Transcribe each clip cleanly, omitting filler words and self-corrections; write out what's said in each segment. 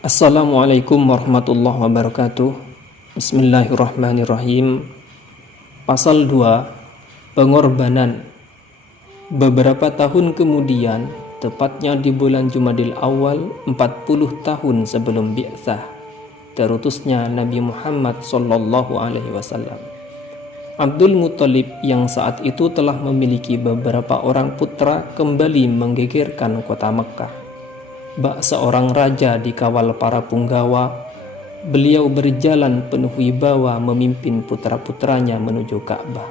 Assalamualaikum warahmatullahi wabarakatuh. Bismillahirrahmanirrahim. Pasal 2. Pengorbanan. Beberapa tahun kemudian, tepatnya di bulan Jumadil Awal, 40 tahun sebelum bi'tsah, terutusnya Nabi Muhammad SAW, Abdul Muthalib yang saat itu telah memiliki beberapa orang putra kembali menggegerkan kota Mekkah. Bak seorang raja dikawal para punggawa, beliau berjalan penuh wibawa memimpin putra-putranya menuju Ka'bah.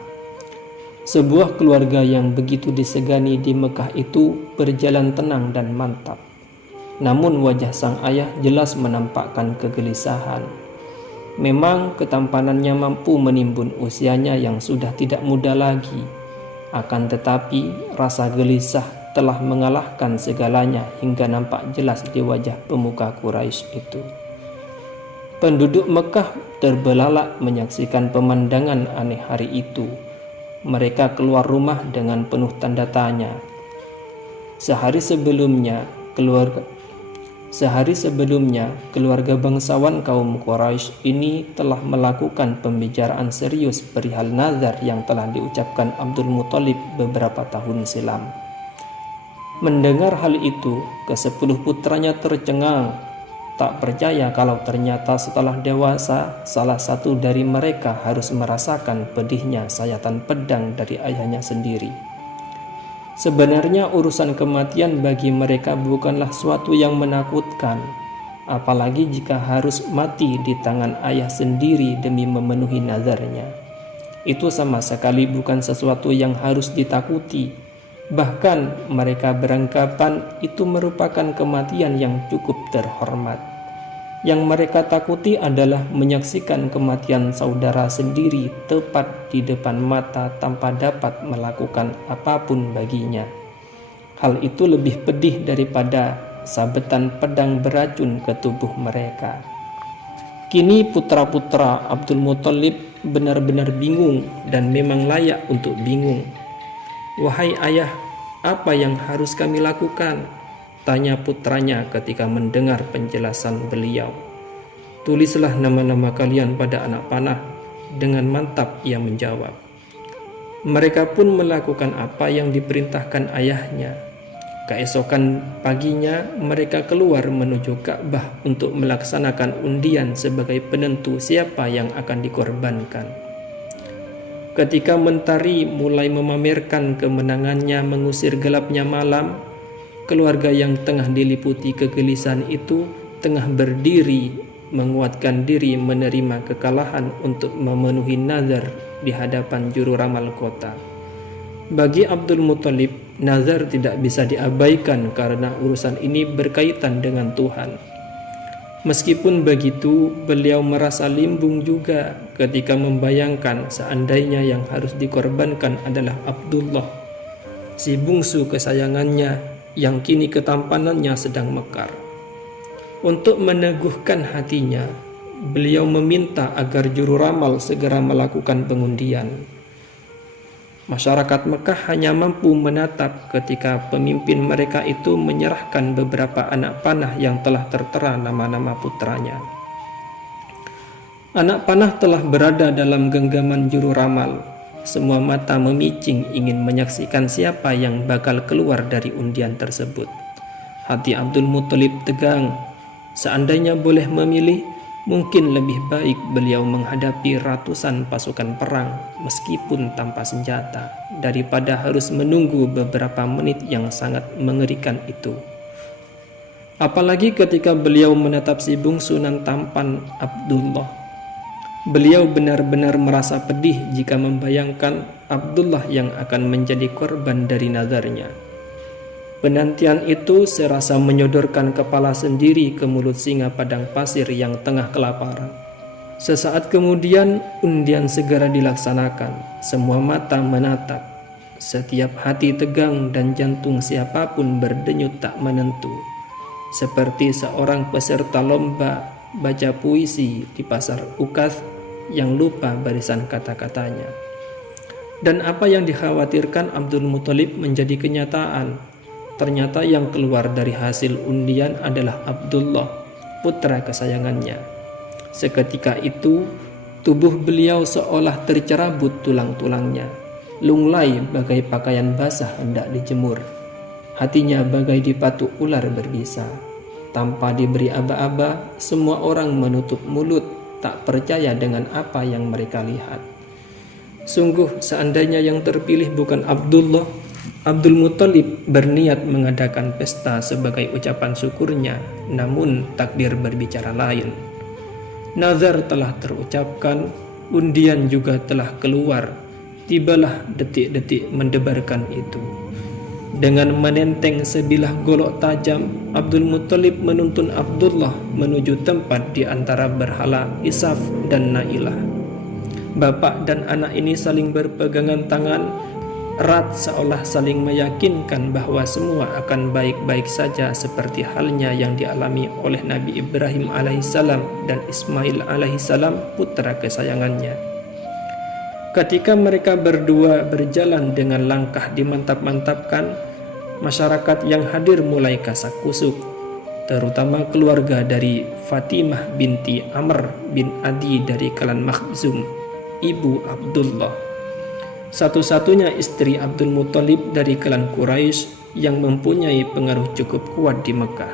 Sebuah keluarga yang begitu disegani di Mekah itu berjalan tenang dan mantap. Namun wajah sang ayah jelas menampakkan kegelisahan. Memang ketampanannya mampu menimbun usianya yang sudah tidak muda lagi. Akan tetapi rasa gelisah telah mengalahkan segalanya hingga nampak jelas di wajah pemuka Quraisy itu. Penduduk Mekah terbelalak menyaksikan pemandangan aneh hari itu. Mereka keluar rumah dengan penuh tanda tanya. Sehari sebelumnya, keluarga bangsawan kaum Quraisy ini telah melakukan pembicaraan serius perihal nazar yang telah diucapkan Abdul Muthalib beberapa tahun silam. Mendengar hal itu, ke-10 putranya tercengang, tak percaya kalau ternyata setelah dewasa, salah satu dari mereka harus merasakan pedihnya sayatan pedang dari ayahnya sendiri. Sebenarnya urusan kematian bagi mereka bukanlah suatu yang menakutkan, apalagi jika harus mati di tangan ayah sendiri demi memenuhi nazarnya. Itu sama sekali bukan sesuatu yang harus ditakuti. Bahkan mereka beranggapan itu merupakan kematian yang cukup terhormat. Yang mereka takuti adalah menyaksikan kematian saudara sendiri tepat di depan mata tanpa dapat melakukan apapun baginya. Hal itu lebih pedih daripada sabetan pedang beracun ke tubuh mereka. Kini putra-putra Abdul Muthalib benar-benar bingung dan memang layak untuk bingung. "Wahai ayah, apa yang harus kami lakukan?" tanya putranya ketika mendengar penjelasan beliau. "Tulislah nama-nama kalian pada anak panah." Dengan mantap ia menjawab. Mereka pun melakukan apa yang diperintahkan ayahnya. Keesokan paginya mereka keluar menuju Ka'bah untuk melaksanakan undian sebagai penentu siapa yang akan dikorbankan. Ketika mentari mulai memamerkan kemenangannya mengusir gelapnya malam, keluarga yang tengah diliputi kegelisahan itu tengah berdiri menguatkan diri menerima kekalahan untuk memenuhi nazar di hadapan juru ramal kota. Bagi Abdul Muthalib, nazar tidak bisa diabaikan karena urusan ini berkaitan dengan Tuhan. Meskipun begitu, beliau merasa limbung juga ketika membayangkan seandainya yang harus dikorbankan adalah Abdullah, si bungsu kesayangannya yang kini ketampanannya sedang mekar. Untuk meneguhkan hatinya, beliau meminta agar juru ramal segera melakukan pengundian. Masyarakat Mekah hanya mampu menatap ketika pemimpin mereka itu menyerahkan beberapa anak panah yang telah tertera nama-nama putranya. Anak panah telah berada dalam genggaman juru ramal. Semua mata memicing ingin menyaksikan siapa yang bakal keluar dari undian tersebut. Hati Abdul Muthalib tegang. Seandainya boleh memilih, mungkin lebih baik beliau menghadapi ratusan pasukan perang meskipun tanpa senjata daripada harus menunggu beberapa menit yang sangat mengerikan itu. Apalagi ketika beliau menatap si bungsu nan tampan Abdullah. Beliau benar-benar merasa pedih jika membayangkan Abdullah yang akan menjadi korban dari nazarnya. Penantian itu serasa menyodorkan kepala sendiri ke mulut singa padang pasir yang tengah kelaparan. Sesaat kemudian undian segera dilaksanakan. Semua mata menatap. Setiap hati tegang dan jantung siapapun berdenyut tak menentu. Seperti seorang peserta lomba baca puisi di pasar Ukaz yang lupa barisan kata-katanya. Dan apa yang dikhawatirkan Abdul Muthalib menjadi kenyataan. Ternyata yang keluar dari hasil undian adalah Abdullah, putra kesayangannya. Seketika itu, tubuh beliau seolah tercerabut tulang-tulangnya, lunglai bagai pakaian basah hendak dijemur. Hatinya bagai dipatuk ular berbisa. Tanpa diberi aba-aba, semua orang menutup mulut, tak percaya dengan apa yang mereka lihat. Sungguh, seandainya yang terpilih bukan Abdul Muthalib berniat mengadakan pesta sebagai ucapan syukurnya, namun takdir berbicara lain. Nazar telah terucapkan, undian juga telah keluar. Tibalah detik-detik mendebarkan itu. Dengan menenteng sebilah golok tajam, Abdul Muthalib menuntun Abdullah menuju tempat di antara berhala Isaf dan Nailah. Bapak dan anak ini saling berpegangan tangan erat, seolah saling meyakinkan bahwa semua akan baik-baik saja, seperti halnya yang dialami oleh Nabi Ibrahim alaihissalam dan Ismail alaihissalam, putra kesayangannya. Ketika mereka berdua berjalan dengan langkah dimantap-mantapkan, masyarakat yang hadir mulai kasak kusuk, terutama keluarga dari Fatimah binti Amr bin Adi dari klan Makhzum, ibu Abdullah, satu-satunya istri Abdul Muthalib dari klan Quraisy yang mempunyai pengaruh cukup kuat di Mekah.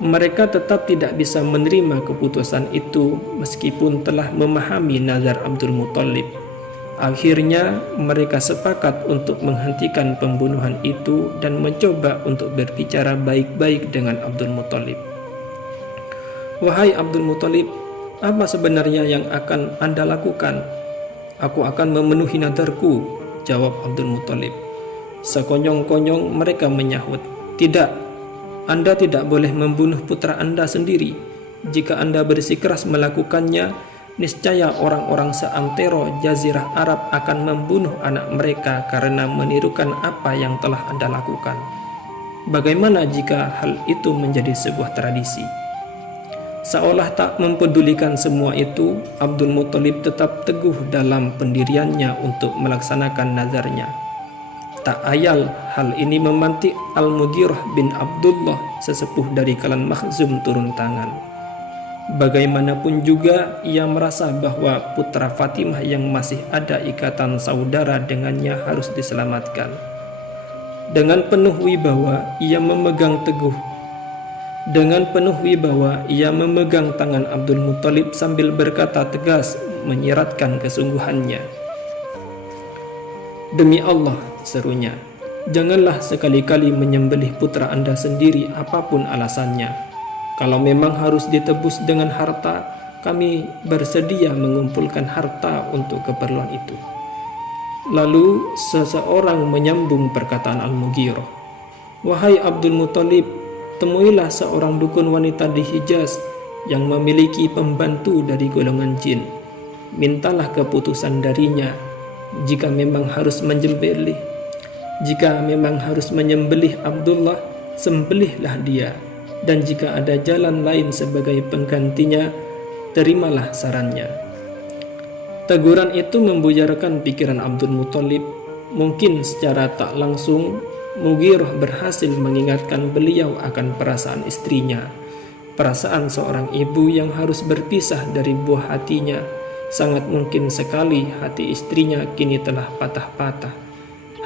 Mereka tetap tidak bisa menerima keputusan itu meskipun telah memahami nazar Abdul Muthalib. Akhirnya mereka sepakat untuk menghentikan pembunuhan itu dan mencoba untuk berbicara baik-baik dengan Abdul Muthalib. "Wahai Abdul Muthalib, apa sebenarnya yang akan Anda lakukan?" "Aku akan memenuhi nadarku," jawab Abdul Muthalib. Sekonyong-konyong mereka menyahut, "Tidak, Anda tidak boleh membunuh putra Anda sendiri. Jika Anda bersikeras melakukannya, niscaya orang-orang seantero Jazirah Arab akan membunuh anak mereka karena menirukan apa yang telah Anda lakukan. Bagaimana jika hal itu menjadi sebuah tradisi?" Seolah tak mempedulikan semua itu, Abdul Muthalib tetap teguh dalam pendiriannya untuk melaksanakan nazarnya. Tak ayal hal ini memantik Al-Mughirah bin Abdullah, sesepuh dari klan Makhzum, turun tangan. Bagaimanapun juga ia merasa bahwa putra Fatimah yang masih ada ikatan saudara dengannya harus diselamatkan. Dengan penuh wibawa ia memegang tangan Abdul Muthalib sambil berkata tegas, menyiratkan kesungguhannya. "Demi Allah," serunya, "janganlah sekali-kali menyembelih putra Anda sendiri apapun alasannya. Kalau memang harus ditebus dengan harta, kami bersedia mengumpulkan harta untuk keperluan itu." Lalu seseorang menyambung perkataan Al-Mughirah, "Wahai Abdul Muthalib, temuilah seorang dukun wanita di Hijaz yang memiliki pembantu dari golongan jin. Mintalah keputusan darinya. Jika memang harus menyembelih Abdullah, sembelihlah dia. Dan jika ada jalan lain sebagai penggantinya, terimalah sarannya." Teguran itu membuyarkan pikiran Abdul Muthalib. Mungkin secara tak langsung Mughirah berhasil mengingatkan beliau akan perasaan istrinya, perasaan seorang ibu yang harus berpisah dari buah hatinya. Sangat mungkin sekali hati istrinya kini telah patah-patah,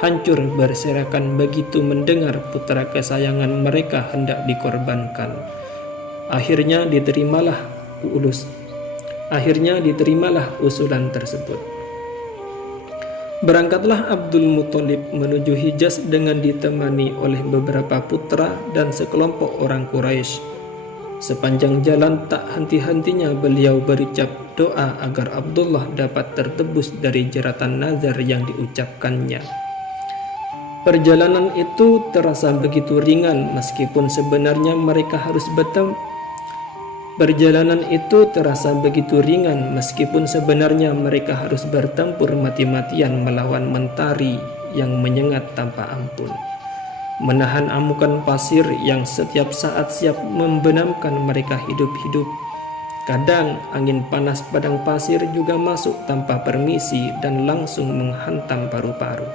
hancur berserakan begitu mendengar putra kesayangan mereka hendak dikorbankan. Akhirnya diterimalah usulan tersebut. Berangkatlah Abdul Muthalib menuju Hijaz dengan ditemani oleh beberapa putra dan sekelompok orang Quraisy. Sepanjang jalan tak henti-hentinya beliau berucap doa agar Abdullah dapat tertebus dari jeratan nazar yang diucapkannya. Perjalanan itu terasa begitu ringan meskipun sebenarnya mereka harus bertempur mati-matian melawan mentari yang menyengat tanpa ampun, menahan amukan pasir yang setiap saat siap membenamkan mereka hidup-hidup. Kadang angin panas padang pasir juga masuk tanpa permisi dan langsung menghantam paru-paru.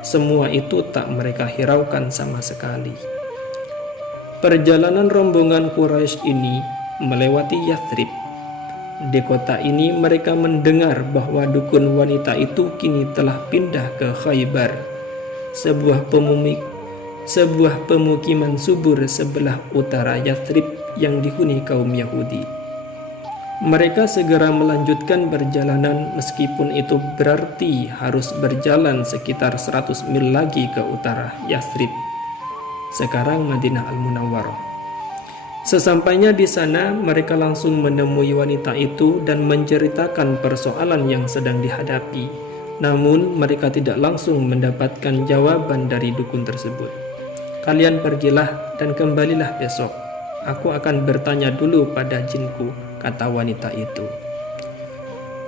Semua itu tak mereka hiraukan sama sekali. Perjalanan rombongan Quraisy ini melewati Yathrib. Di kota ini mereka mendengar bahwa dukun wanita itu kini telah pindah ke Khaybar, sebuah pemukiman subur sebelah utara Yathrib yang dihuni kaum Yahudi. Mereka segera melanjutkan perjalanan meskipun itu berarti harus berjalan sekitar 100 mil lagi ke utara Yathrib, sekarang Madinah Al-Munawwarah. Sesampainya di sana, mereka langsung menemui wanita itu dan menceritakan persoalan yang sedang dihadapi. Namun mereka tidak langsung mendapatkan jawaban dari dukun tersebut. "Kalian pergilah dan kembalilah besok. Aku akan bertanya dulu pada jinku," kata wanita itu.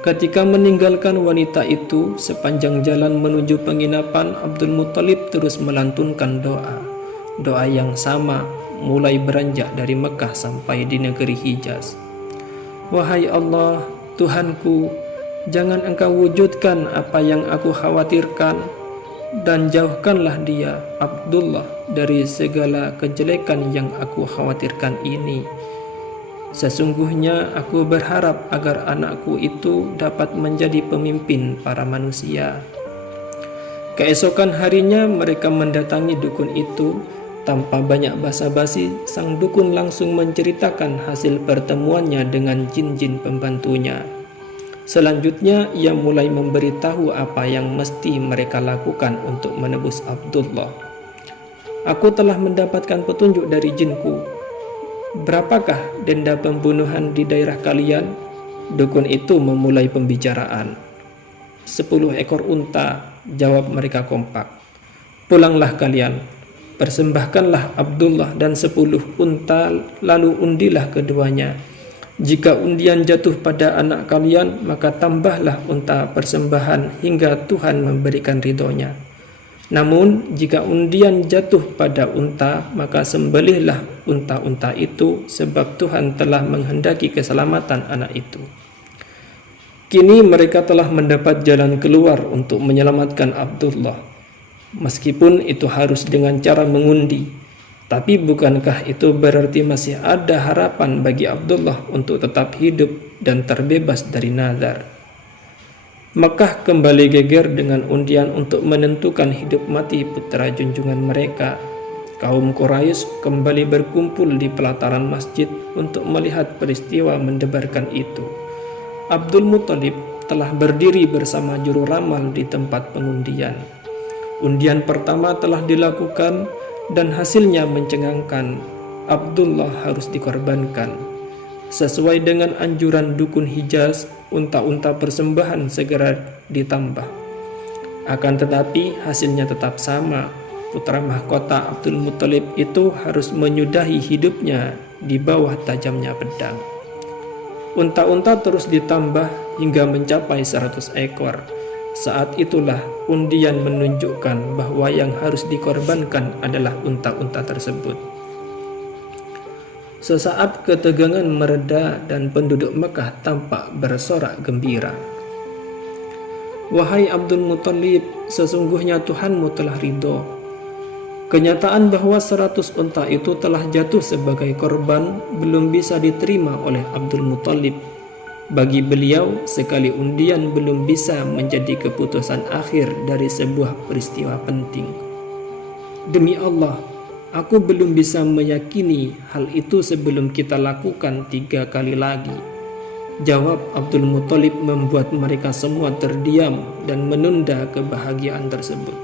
Ketika meninggalkan wanita itu, sepanjang jalan menuju penginapan, Abdul Muthalib terus melantunkan doa yang sama mulai beranjak dari Mekah sampai di negeri Hijaz. "Wahai Allah, Tuhanku, jangan Engkau wujudkan apa yang aku khawatirkan, dan jauhkanlah dia, Abdullah, dari segala kejelekan yang aku khawatirkan ini. Sesungguhnya aku berharap agar anakku itu dapat menjadi pemimpin para manusia." Keesokan harinya mereka mendatangi dukun itu. Tanpa banyak basa-basi, sang dukun langsung menceritakan hasil pertemuannya dengan jin-jin pembantunya. Selanjutnya ia mulai memberitahu apa yang mesti mereka lakukan untuk menebus Abdullah. "Aku telah mendapatkan petunjuk dari jinku. Berapakah denda pembunuhan di daerah kalian?" Dukun itu memulai pembicaraan. 10 ekor unta, jawab mereka kompak. "Pulanglah kalian, persembahkanlah Abdullah dan 10 unta, lalu undilah keduanya. Jika undian jatuh pada anak kalian, maka tambahlah unta persembahan hingga Tuhan memberikan ridhonya. Namun jika undian jatuh pada unta, maka sembelihlah unta-unta itu, sebab Tuhan telah menghendaki keselamatan anak itu." Kini mereka telah mendapat jalan keluar untuk menyelamatkan Abdullah. Meskipun itu harus dengan cara mengundi, tapi bukankah itu berarti masih ada harapan bagi Abdullah untuk tetap hidup dan terbebas dari nazar? Mekah kembali geger dengan undian untuk menentukan hidup mati putra junjungan mereka. Kaum Quraisy kembali berkumpul di pelataran masjid untuk melihat peristiwa mendebarkan itu. Abdul Muthalib telah berdiri bersama juru ramal di tempat pengundian. Undian pertama telah dilakukan dan hasilnya mencengangkan. Abdullah harus dikorbankan. Sesuai dengan anjuran dukun Hijaz, unta-unta persembahan segera ditambah. Akan tetapi hasilnya tetap sama. Putra mahkota Abdul Muthalib itu harus menyudahi hidupnya di bawah tajamnya pedang. Unta-unta terus ditambah hingga mencapai 100 ekor. Saat itulah undian menunjukkan bahwa yang harus dikorbankan adalah unta-unta tersebut. Sesaat ketegangan mereda dan penduduk Mekah tampak bersorak gembira. "Wahai Abdul Muthalib, sesungguhnya Tuhanmu telah ridho." Kenyataan bahwa 100 unta itu telah jatuh sebagai korban belum bisa diterima oleh Abdul Muthalib. Bagi beliau, sekali undian belum bisa menjadi keputusan akhir dari sebuah peristiwa penting. "Demi Allah, aku belum bisa meyakini hal itu sebelum kita lakukan 3 kali lagi," jawab Abdul Muthalib, membuat mereka semua terdiam dan menunda kebahagiaan tersebut.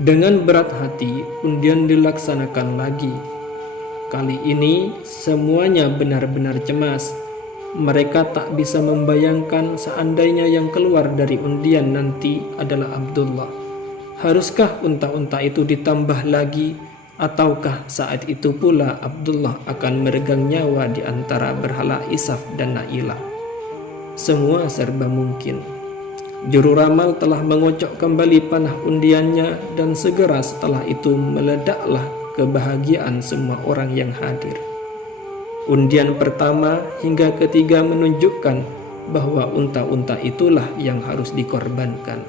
Dengan berat hati, undian dilaksanakan lagi. Kali ini semuanya benar-benar cemas. Mereka tak bisa membayangkan seandainya yang keluar dari undian nanti adalah Abdullah. Haruskah unta-unta itu ditambah lagi, ataukah saat itu pula Abdullah akan meregang nyawa di antara berhala Isaf dan Nailah? Semua serba mungkin. Juru ramal telah mengocok kembali panah undiannya, dan segera setelah itu meledaklah kebahagiaan semua orang yang hadir. Undian pertama hingga ketiga menunjukkan bahwa unta-unta itulah yang harus dikorbankan.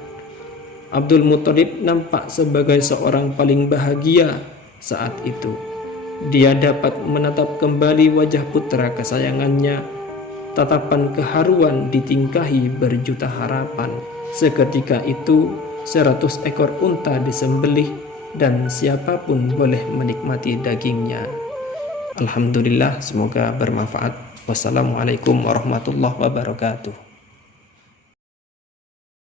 Abdul Muthalib nampak sebagai seorang paling bahagia saat itu. Dia dapat menatap kembali wajah putra kesayangannya. Tatapan keharuan ditingkahi berjuta harapan. Seketika itu 100 ekor unta disembelih dan siapapun boleh menikmati dagingnya. Alhamdulillah, semoga bermanfaat. Wassalamualaikum warahmatullahi wabarakatuh.